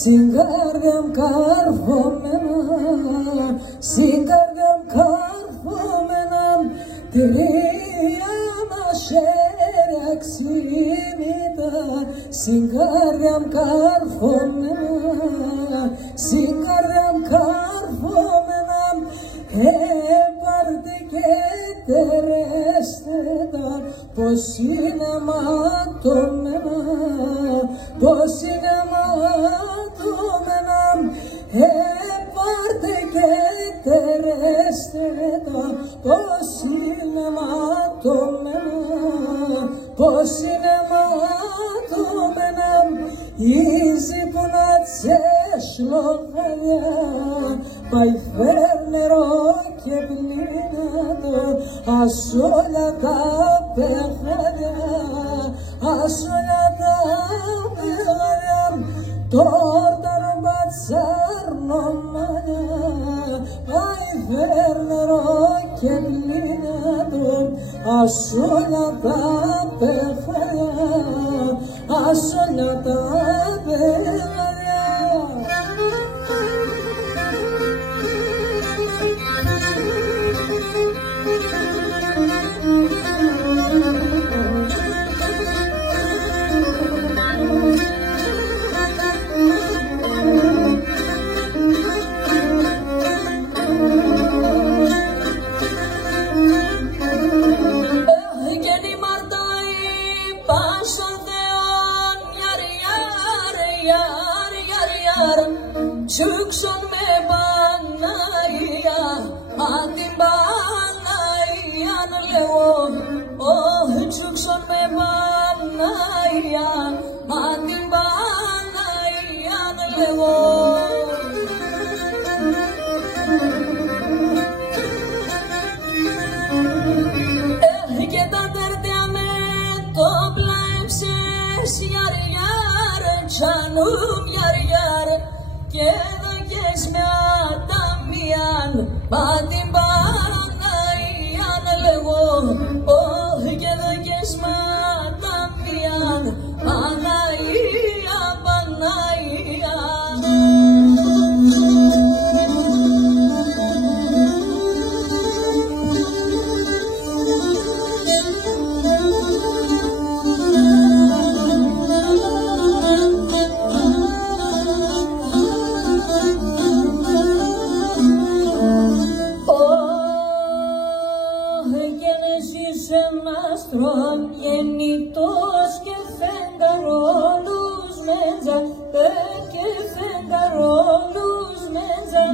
Singardam karfomenam, singardam karfomenam, triyam asherak simida. Singardam karfomenam, hepardike terestedar, posinema tomena, posinema. Parte che terrestre possinematum easy punatse shlochaya by fernero che blinato asolata perfada asolata perfada tortano bazzarno maya ai vernero che blinato asolata perfada asolata perfada. Çuksun me banaya, adim banaya lewo. Oh, çuksun me banaya, adim banaya lewo. Geta derdeme toplayıpsız yar yar, canım yar yar. Quedo geçme adamian, batim banayan lewo. Oh, quedo geçme adamian, banaya, banaya. Γεννητός και φεγγαρόλους μέντζα, και φεγγαρόλους μέντζα.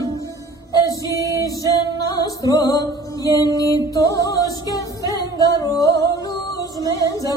Εσύ είσαι ένα άστρο, γεννητός και φεγγαρόλους μέντζα.